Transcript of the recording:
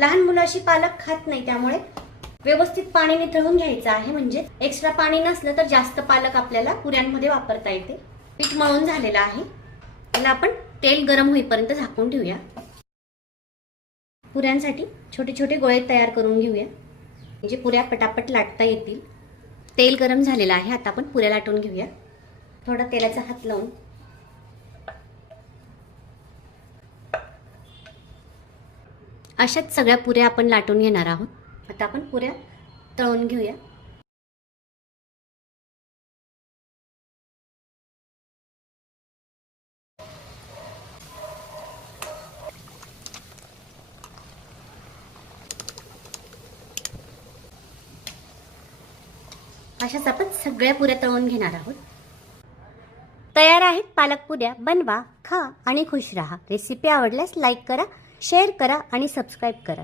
लहान मुलं अशी पालक खात नाही, त्यामुळे व्यवस्थित पाणी निथळून घ्यायचं आहे. म्हणजे एक्स्ट्रा पाणी नसलं तर जास्त पालक आपल्याला पुऱ्यांमध्ये वापरता येते. पीठ मळून झालेलं आहे. त्याला आपण तेल गरम होईपर्यंत झाकून ठेवूया. पुऱ्यांसाठी छोटे छोटे गोळे तयार करून घेऊया, म्हणजे पुऱ्या पटापट लाटता येतील. तेल गरम झालेलं आहे. आता आपण पुऱ्या लाटून घेऊया. थोडा तेलाचा हात लावून अशाच सगळ्या पुऱ्या आपण लाटून घेणार आहोत. आता आपण पुऱ्या तळून घेऊया. अशाच आपण सगळ्या पुऱ्या तळून घेणार आहोत. तयार आहेत पालक पुऱ्या. बनवा, खा आणि खुश रहा. रेसिपी आवडल्यास लाईक करा, शेअर करा आणि सबस्क्राईब करा.